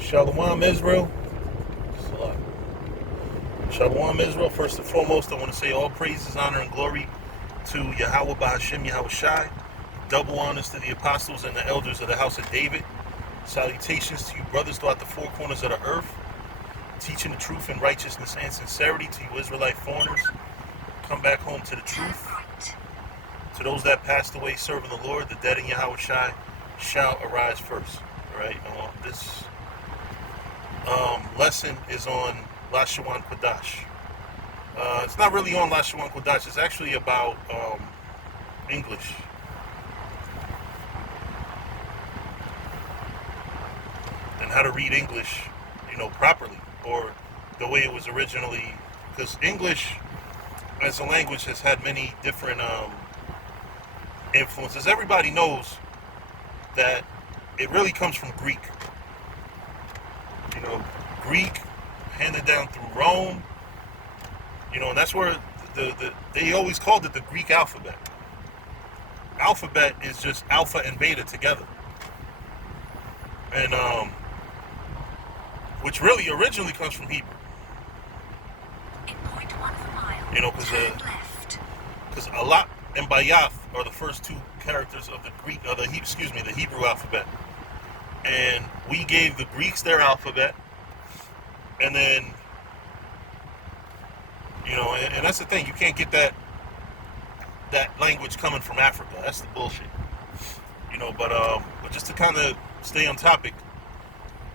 Shalom Israel. Shalom Israel. First and foremost, I want to say all praises, honor, and glory to Yahweh Ba'Hashem Yahweh Shai. Double honors to the apostles and the elders of the house of David. Salutations to you brothers throughout the four corners of the earth, teaching the truth in righteousness and sincerity to you Israelite foreigners. Come back home to the truth. To those that passed away serving the Lord, the dead in Yahweh Shai shall arise first. All right. This lesson is on Lashawan Kodash. It's not really on Lashawan Kodash. It's actually about English. And how to read English, properly, or the way it was originally. Because English, as a language, has had many different influences. Everybody knows that it really comes from Greek. Greek handed down through Rome. And that's where they always called it the Greek alphabet. Alphabet is just alpha and beta together. And which really originally comes from Hebrew. In 0.1 of a mile, Because Aleph and Bayath are the first two characters of the Hebrew alphabet. And we gave the Greeks their alphabet, and then, and that's the thing, you can't get that language coming from Africa. That's the bullshit. But just to kind of stay on topic,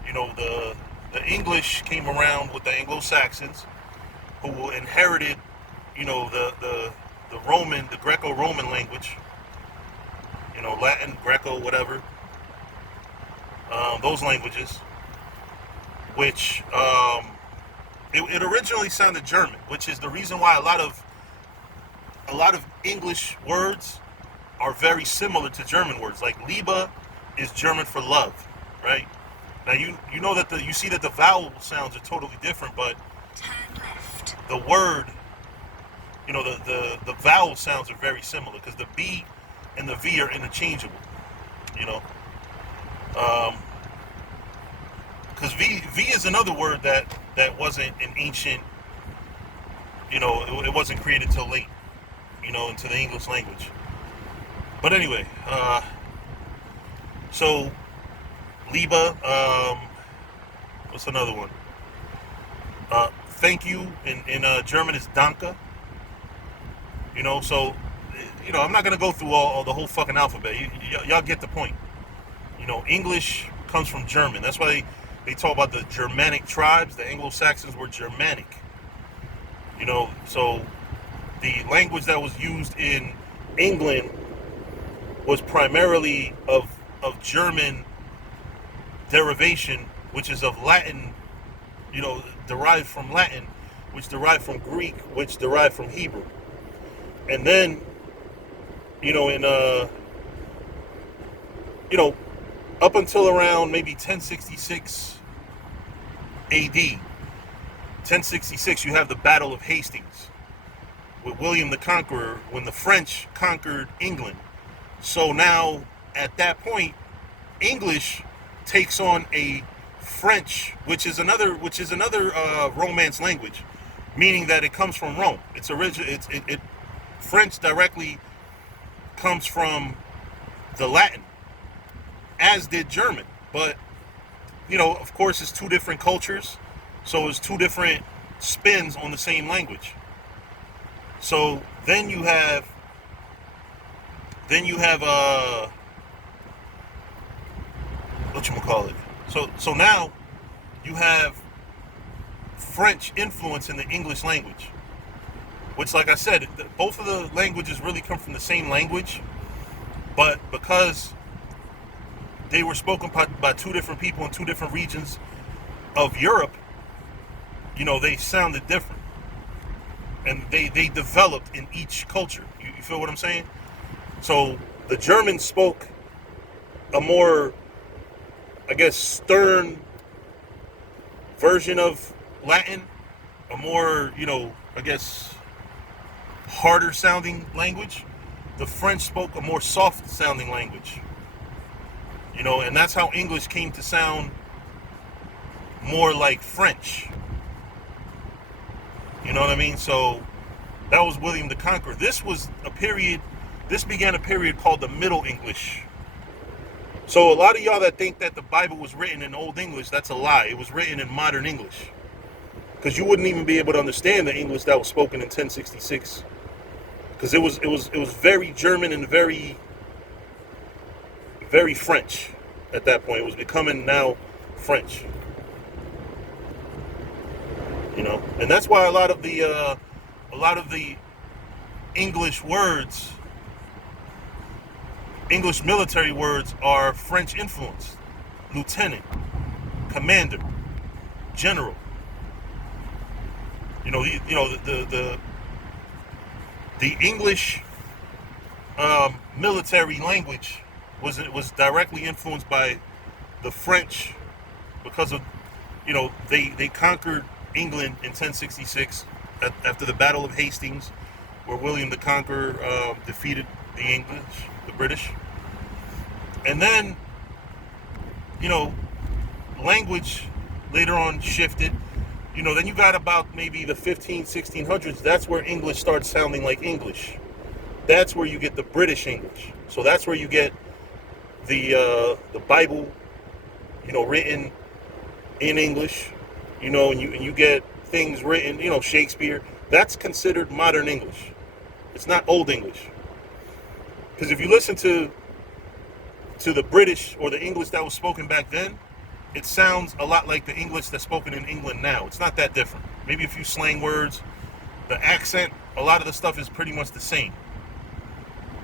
the English came around with the Anglo-Saxons, who inherited, the Roman, the Greco-Roman language, Latin, Greco, whatever, those languages, which it originally sounded German, which is the reason why a lot of English words are very similar to German words. Like Liebe is German for love, right? Now you know that you see that the vowel sounds are totally different, but turn left. the word, the vowel sounds are very similar because the B and the V are interchangeable, because V is another word that wasn't an ancient, it wasn't created till late, into the English language. But anyway, so Liebe, what's another one? Thank you in German is Danke. So I'm not gonna go through all the whole fucking alphabet. Y'all get the point. English comes from German. That's why they talk about the Germanic tribes. The Anglo-Saxons were Germanic. So the language that was used in England was primarily of German derivation, which is of Latin, derived from Latin, which derived from Greek, which derived from Hebrew. And then, up until around maybe 1066 AD, 1066, you have the Battle of Hastings with William the Conqueror when the French conquered England. So now, at that point, English takes on a French, which is another Romance language, meaning that it comes from Rome. It's French directly comes from the Latin, as did German. But of course, it's two different cultures, so it's two different spins on the same language. So then you have whatchamacallit. So now you have French influence in the English language, which, like I said, both of the languages really come from the same language, but because they were spoken by two different people in two different regions of Europe, they sounded different. And they developed in each culture. You feel what I'm saying? So the Germans spoke a more, I guess, stern version of Latin, a more, I guess, harder sounding language. The French spoke a more soft sounding language. And that's how English came to sound more like French. You know what I mean? So that was William the Conqueror. This began a period called the Middle English. So a lot of y'all that think that the Bible was written in Old English, that's a lie. It was written in modern English. Because you wouldn't even be able to understand the English that was spoken in 1066. Because it was very German and very, very French at that point. It was becoming now French. You know, and that's why a lot of the English words, English military words, are French influenced. Lieutenant, commander, general. You know, the English military language was directly influenced by the French because of, you know, they conquered England in 1066 after the Battle of Hastings, where William the Conqueror defeated the British. And then, you know, language later on shifted. You know, then you got about maybe the 1600s. That's where English starts sounding like English. That's where you get the British English. So that's where you get the Bible, you know, written in English. You know, and you get things written, you know, Shakespeare. That's considered modern English. It's not Old English. Because if you listen to the British or the English that was spoken back then, it sounds a lot like the English that's spoken in England now. It's not that different. Maybe a few slang words. The accent, a lot of the stuff is pretty much the same.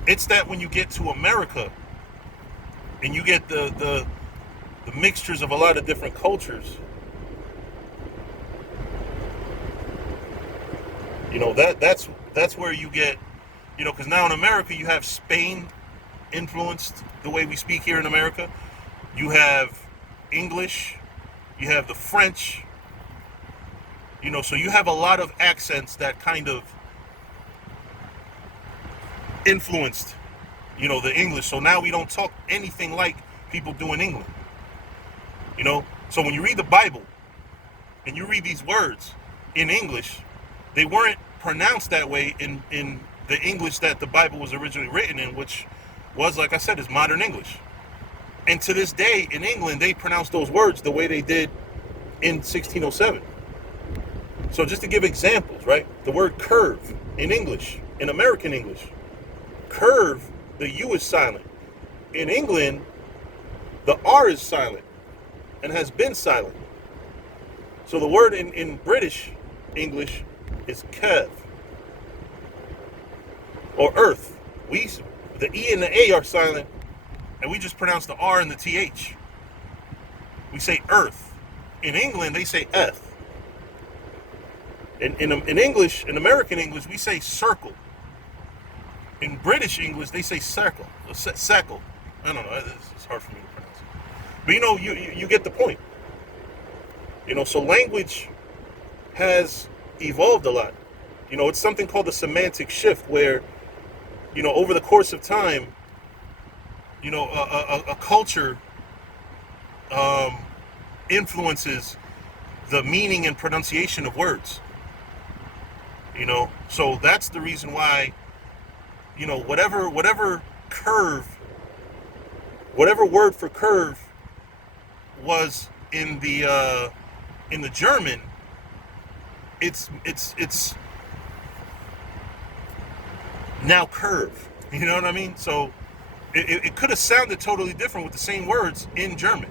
It's that when you get to America and you get the mixtures of a lot of different cultures, you know, that's where you get, you know, because now in America you have Spain influenced the way we speak here in America. You have English, you have the French, you know, so you have a lot of accents that kind of influenced, you know, the English. So now we don't talk anything like people do in England, you know. So when you read the Bible and you read these words in English, they weren't pronounced that way in the English that the Bible was originally written in, which was, like I said, is modern English. And to this day in England, they pronounce those words the way they did in 1607. So just to give examples, right? The word curve in English, in American English, curve, the U is silent. In England, the R is silent and has been silent. So the word in British English is curve or earth. The E and the A are silent, and we just pronounce the R and the TH. We say earth. In England, they say eth. In English, in American English, we say circle. In British English, they say circle. Seckle. I don't know. It's hard for me to pronounce. But you know, you get the point. You know, so language has evolved a lot. You know, it's something called the semantic shift, where, you know, over the course of time, you know, a culture influences the meaning and pronunciation of words. You know, so that's the reason why, you know, whatever curve, whatever word for curve was in the German, it's now curve. You know what I mean? So it could have sounded totally different with the same words in German.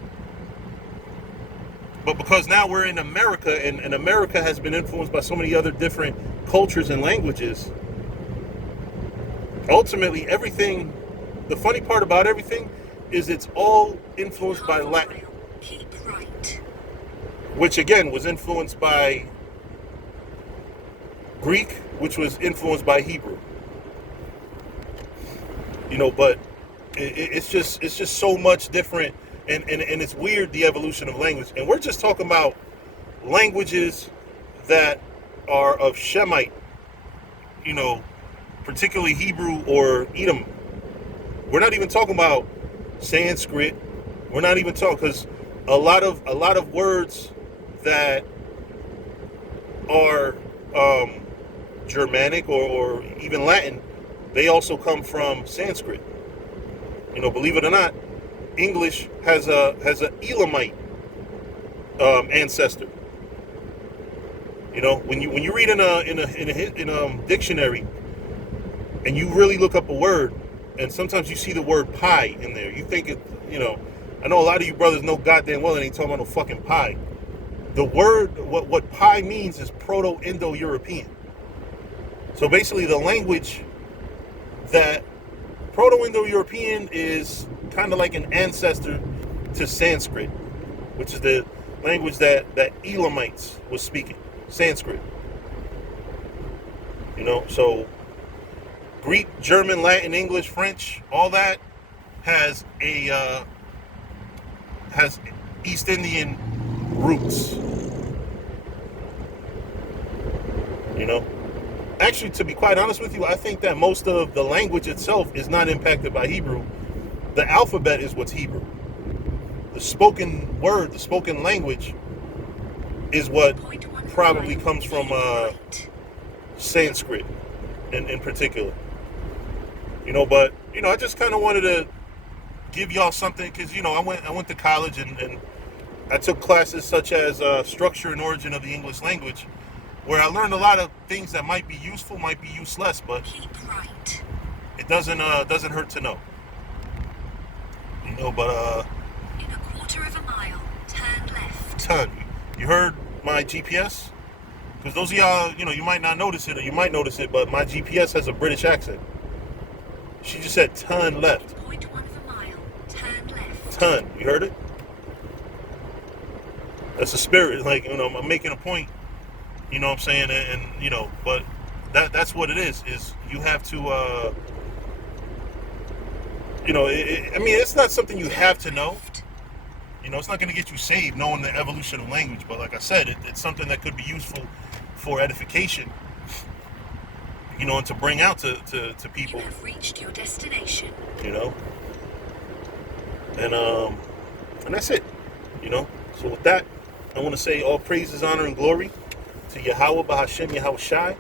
But because now we're in America, and America has been influenced by so many other different cultures and languages, ultimately everything, the funny part about everything is it's all influenced by Latin. Keep right. Which again was influenced by Greek, which was influenced by Hebrew. You know, but it's just so much different, and it's weird, the evolution of language. And we're just talking about languages that are of Shemite, you know, particularly Hebrew or Edom. We're not even talking about Sanskrit. We're not even talking, because a lot of words that are Germanic or even Latin, they also come from Sanskrit. You know, believe it or not, English has a Elamite ancestor. You know, when you read in a dictionary and you really look up a word, and sometimes you see the word pie in there, you think it. You know, I know a lot of you brothers know goddamn well it ain't talking about no fucking pie. The word, what pie means is Proto-Indo-European. So basically, the language that Proto-Indo-European is kind of like an ancestor to Sanskrit, which is the language that Elamites was speaking, Sanskrit. You know, so Greek, German, Latin, English, French, all that has East Indian roots. You know, actually, to be quite honest with you, I think that most of the language itself is not impacted by Hebrew. The alphabet is what's Hebrew. The spoken word, the spoken language, is what probably comes from Sanskrit in particular. You know, but you know, I just kind of wanted to give y'all something because you know, I went to college and I took classes such as Structure and Origin of the English Language, where I learned a lot of things that might be useful, might be useless, but Keep right. it doesn't hurt to know. You know, but In a quarter of a mile, turn left. ton. You heard my GPS? Because those of y'all, you know, you might not notice it or you might notice it, but my GPS has a British accent. She just said turn left. 0.1 of a mile, turn left. Ton. You heard it? That's a spirit. Like, you know, I'm making a point. You know what I'm saying? And you know, but that's what it is you have to, you know, I mean, it's not something you have to know. You know, it's not going to get you saved knowing the evolution of language. But like I said, it's something that could be useful for edification. You know, and to bring out to You people. have reached your destination. You know, and that's it. You know, so with that, I want to say all praises, honor, and glory to Yahweh Bahashem Yahweh Shai.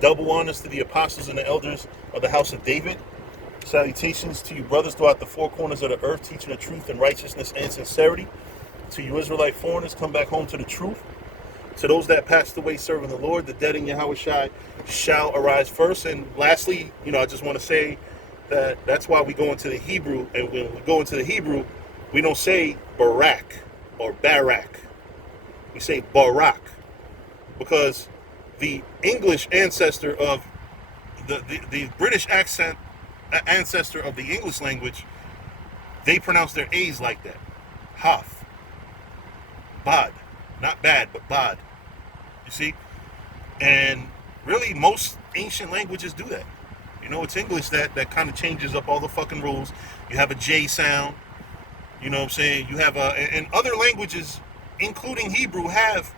Double honors to the apostles and the elders of the house of David. Salutations to you brothers throughout the four corners of the earth, teaching the truth and righteousness and sincerity. To you Israelite foreigners, come back home to the truth. To those that passed away serving the Lord, the dead in Yahweh Shai shall arise first. And lastly, you know, I just want to say that that's why we go into the Hebrew. And when we go into the Hebrew, we don't say Barak or Barak. We say Barak. Because the English ancestor of the British accent ancestor of the English language, they pronounce their A's like that. Haf. Bod. Not bad, but bod. You see? And really, most ancient languages do that. You know, it's English that kind of changes up all the fucking rules. You have a J sound. You know what I'm saying? You have and other languages, including Hebrew, have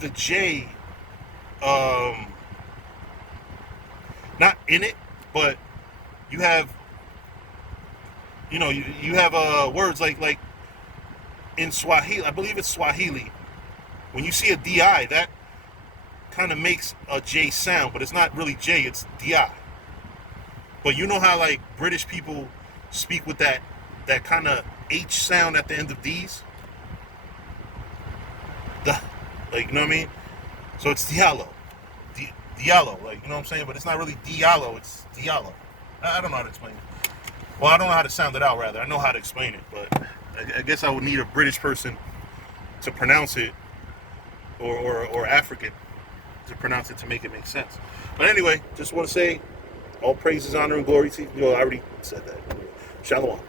the J, not in it, but you have, you know, you have words like in Swahili, I believe it's Swahili. When you see a DI, that kind of makes a J sound, but it's not really J, it's DI. But you know how like British people speak with that kind of H sound at the end of D's? Like, you know what I mean? So it's Diallo. Diallo, like, you know what I'm saying? But it's not really Diallo, it's Diallo. I don't know how to explain it. Well, I don't know how to sound it out, rather. I know how to explain it, but I guess I would need a British person to pronounce it, or African to pronounce it to make it make sense. But anyway, just want to say all praises, honor, and glory to you. I already said that. Shalom.